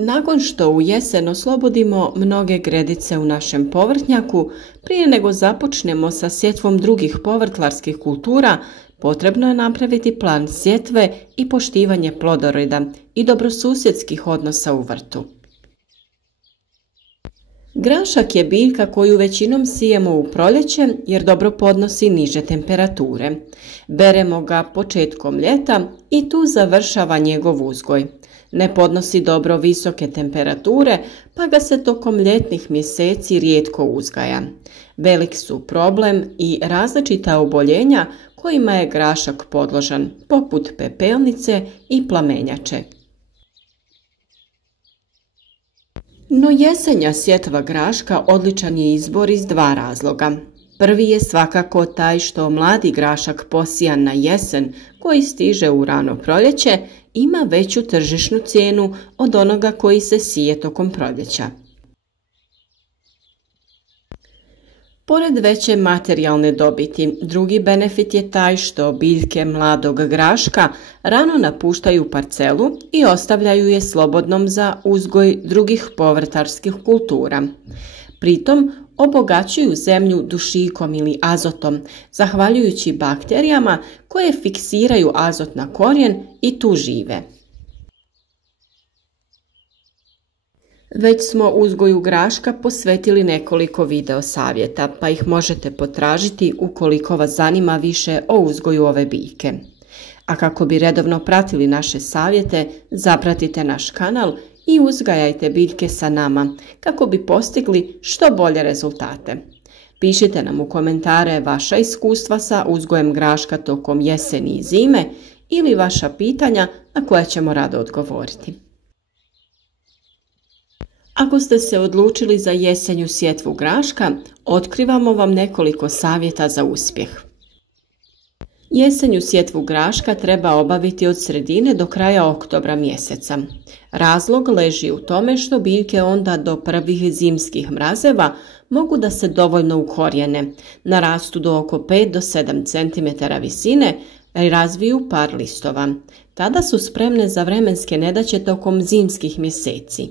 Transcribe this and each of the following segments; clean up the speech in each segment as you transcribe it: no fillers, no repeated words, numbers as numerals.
Nakon što u jesen oslobodimo mnoge gredice u našem povrtnjaku, prije nego započnemo sa sjetvom drugih povrtlarskih kultura, potrebno je napraviti plan sjetve i poštivanje plodoreda i dobrosusjedskih odnosa u vrtu. Grašak je biljka koju većinom sijemo u proljeće jer dobro podnosi niže temperature. Beremo ga početkom ljeta i tu završava njegov uzgoj. Ne podnosi dobro visoke temperature, pa ga se tokom ljetnih mjeseci rijetko uzgaja. Velik su problem i različita oboljenja kojima je grašak podložan, poput pepelnice i plamenjače. No jesenja sjetva graška odličan je izbor iz dva razloga. Prvi je svakako taj što mladi grašak posijan na jesen, koji stiže u rano proljeće, ima veću tržišnu cijenu od onoga koji se sije tokom proljeća. Pored veće materijalne dobiti, drugi benefit je taj što biljke mladog graška rano napuštaju parcelu i ostavljaju je slobodnom za uzgoj drugih povrtarskih kultura. Pritom obogaćuju zemlju dušikom ili azotom, zahvaljujući bakterijama koje fiksiraju azot na korijen i tu žive. Već smo uzgoju graška posvetili nekoliko video savjeta, pa ih možete potražiti ukoliko vas zanima više o uzgoju ove biljke. A kako bi redovno pratili naše savjete, zapratite naš kanal i uzgajajte biljke sa nama kako bi postigli što bolje rezultate. Pišite nam u komentare vaša iskustva sa uzgojem graška tokom jeseni i zime ili vaša pitanja na koja ćemo rado odgovoriti. Ako ste se odlučili za jesenju sjetvu graška, otkrivamo vam nekoliko savjeta za uspjeh. Jesenju sjetvu graška treba obaviti od sredine do kraja oktobra mjeseca. Razlog leži u tome što biljke onda do prvih zimskih mrazeva mogu da se dovoljno ukorijene, narastu do oko 5 do 7 cm visine i razviju par listova. Tada su spremne za vremenske nedaće tokom zimskih mjeseci.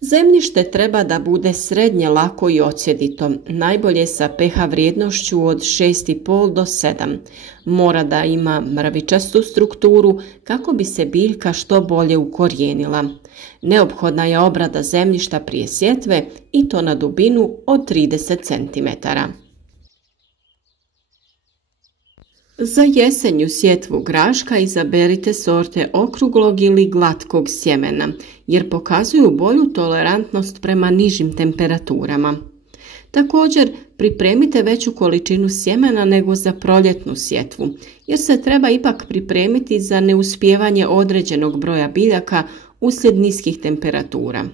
Zemljište treba da bude srednje lako i odsjedito, najbolje sa pH vrijednošću od 6,5 do 7. Mora da ima mrvičastu strukturu kako bi se biljka što bolje ukorijenila. Neophodna je obrada zemljišta prije sjetve i to na dubinu od 30 cm. Za jesenju sjetvu graška izaberite sorte okruglog ili glatkog sjemena, jer pokazuju bolju tolerantnost prema nižim temperaturama. Također, pripremite veću količinu sjemena nego za proljetnu sjetvu, jer se treba ipak pripremiti za neuspijevanje određenog broja biljaka uslijed niskih temperatura.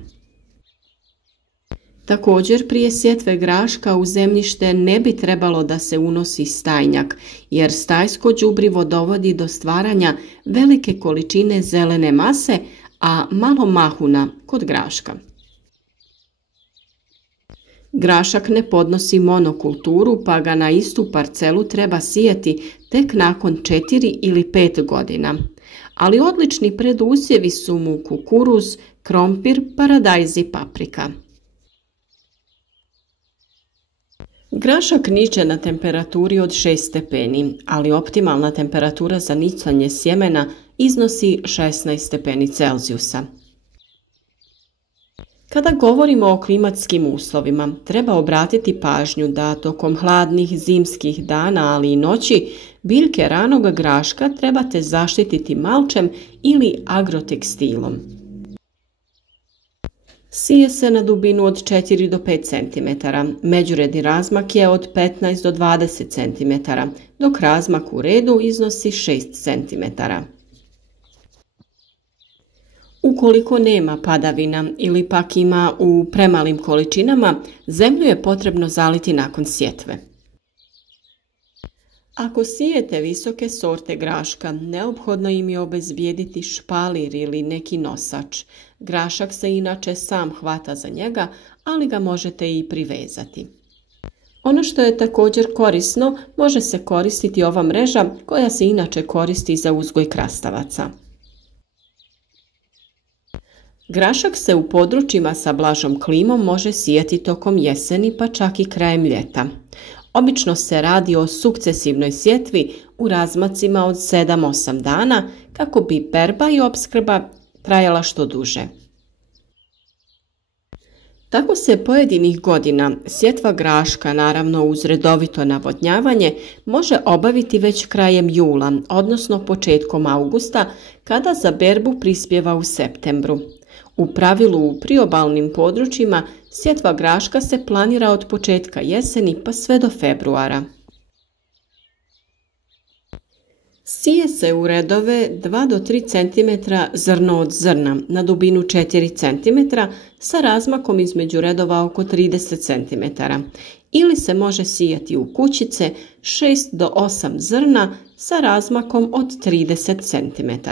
Također, prije sjetve graška u zemljište ne bi trebalo da se unosi stajnjak, jer stajsko đubrivo dovodi do stvaranja velike količine zelene mase, a malo mahuna kod graška. Grašak ne podnosi monokulturu, pa ga na istu parcelu treba sijati tek nakon 4 ili 5 godina. Ali odlični predusjevi su mu kukuruz, krompir, paradajz i paprika. Grašak niče na temperaturi od 6 stepeni, ali optimalna temperatura za nicanje sjemena iznosi 16 stepeni Celzijusa. Kada govorimo o klimatskim uslovima, treba obratiti pažnju da tokom hladnih zimskih dana, ali i noći, biljke ranog graška trebate zaštititi malčem ili agrotekstilom. Sije se na dubinu od 4 do 5 cm, međuredni razmak je od 15 do 20 cm, dok razmak u redu iznosi 6 cm. Ukoliko nema padavina ili pak ima u premalim količinama, zemlju je potrebno zaliti nakon sjetve. Ako sijete visoke sorte graška, neophodno im je obezbijediti špalir ili neki nosač. Grašak se inače sam hvata za njega, ali ga možete i privezati. Ono što je također korisno, može se koristiti ova mreža koja se inače koristi za uzgoj krastavaca. Grašak se u područjima sa blažom klimom može sijati tokom jeseni pa čak i krajem ljeta. Obično se radi o sukcesivnoj sjetvi u razmacima od 7-8 dana kako bi berba i opskrba trajala što duže. Tako se pojedinih godina sjetva graška, naravno uz redovito navodnjavanje, može obaviti već krajem jula, odnosno početkom augusta, kada za berbu prispijeva u septembru. U pravilu u priobalnim područjima sjetva graška se planira od početka jeseni pa sve do februara. Sije se u redove 2 do 3 cm zrno od zrna na dubinu 4 cm sa razmakom između redova oko 30 cm ili se može sijati u kućice 6 do 8 zrna sa razmakom od 30 cm.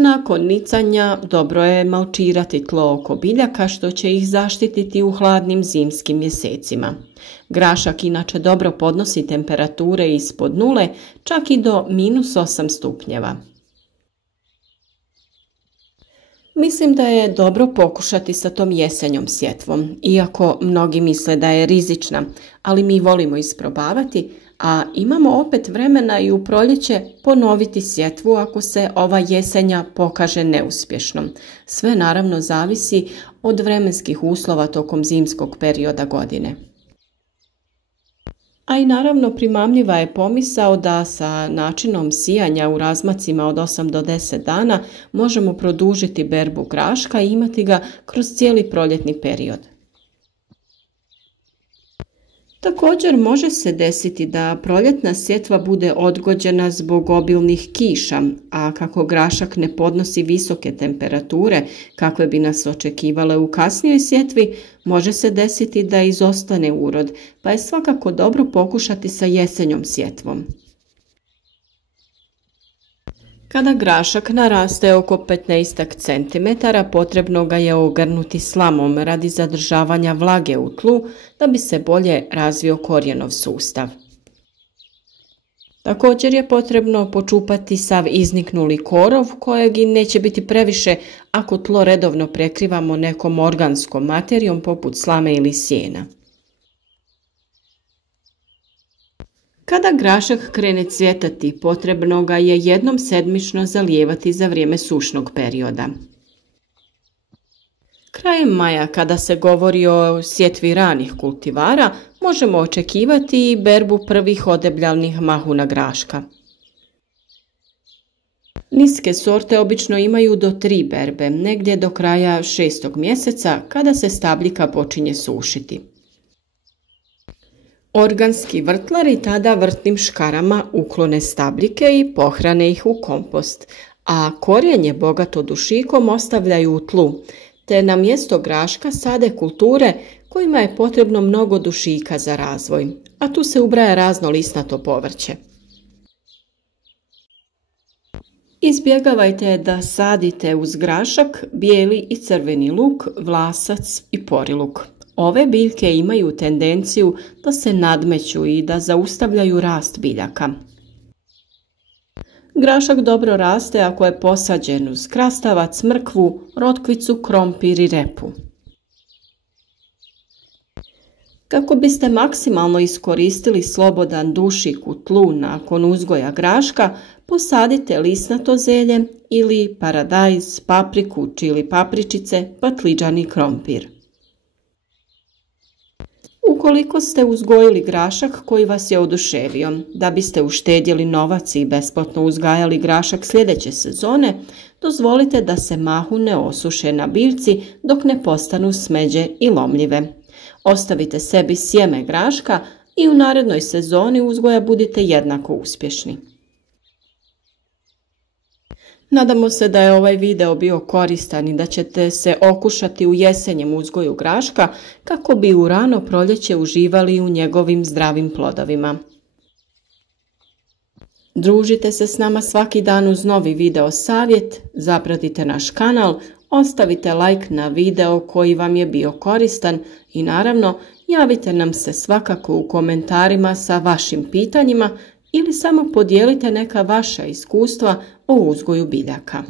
Nakon nicanja dobro je malčirati tlo oko biljaka što će ih zaštititi u hladnim zimskim mjesecima. Grašak inače dobro podnosi temperature ispod nule, čak i do -8 stupnjeva. Mislim da je dobro pokušati sa tom jesenjom sjetvom, iako mnogi misle da je rizična, ali mi volimo isprobavati, a imamo opet vremena i u proljeće ponoviti sjetvu ako se ova jesenja pokaže neuspješnom. Sve naravno zavisi od vremenskih uslova tokom zimskog perioda godine. A i naravno primamljiva je pomisao da sa načinom sijanja u razmacima od 8 do 10 dana možemo produžiti berbu graška i imati ga kroz cijeli proljetni period. Također može se desiti da proljetna sjetva bude odgođena zbog obilnih kiša, a kako grašak ne podnosi visoke temperature kakve bi nas očekivale u kasnijoj sjetvi, može se desiti da izostane urod, pa je svakako dobro pokušati sa jesenjom sjetvom. Kada grašak naraste oko 15 cm, potrebno ga je ogrnuti slamom radi zadržavanja vlage u tlu da bi se bolje razvio korijenov sustav. Također je potrebno počupati sav izniknuli korov kojeg i neće biti previše ako tlo redovno prekrivamo nekom organskom materijom poput slame ili sjena. Kada grašak krene cvjetati, potrebno ga je jednom sedmično zalijevati za vrijeme sušnog perioda. Krajem maja, kada se govori o sjetvi ranih kultivara, možemo očekivati i berbu prvih odebljalnih mahuna graška. Niske sorte obično imaju do 3 berbe, negdje do kraja 6. mjeseca kada se stabljika počinje sušiti. Organski vrtlari tada vrtnim škarama uklone stabljike i pohrane ih u kompost, a korijenje bogato dušikom ostavljaju u tlu, te na mjesto graška sade kulture kojima je potrebno mnogo dušika za razvoj, a tu se ubraja razno lisnato povrće. Izbjegavajte da sadite uz grašak bijeli i crveni luk, vlasac i poriluk. Ove biljke imaju tendenciju da se nadmeću i da zaustavljaju rast biljaka. Grašak dobro raste ako je posađen uz krastavac, mrkvu, rotkvicu, krompir i repu. Kako biste maksimalno iskoristili slobodan dušik u tlu nakon uzgoja graška, posadite lisnato zelje ili paradajz, papriku, čili papričice, patliđani krompir. Ukoliko ste uzgojili grašak koji vas je oduševio, da biste uštedjeli novac i besplatno uzgajali grašak sljedeće sezone, dozvolite da se mahune osuše na biljci dok ne postanu smeđe i lomljive. Ostavite sebi sjeme graška i u narednoj sezoni uzgoja budite jednako uspješni. Nadamo se da je ovaj video bio koristan i da ćete se okušati u jesenjem uzgoju graška kako bi u rano proljeće uživali u njegovim zdravim plodovima. Družite se s nama svaki dan uz novi video savjet, zapratite naš kanal, ostavite like na video koji vam je bio koristan i naravno javite nam se svakako u komentarima sa vašim pitanjima ili samo podijelite neka vaša iskustva o uzgoju biljaka.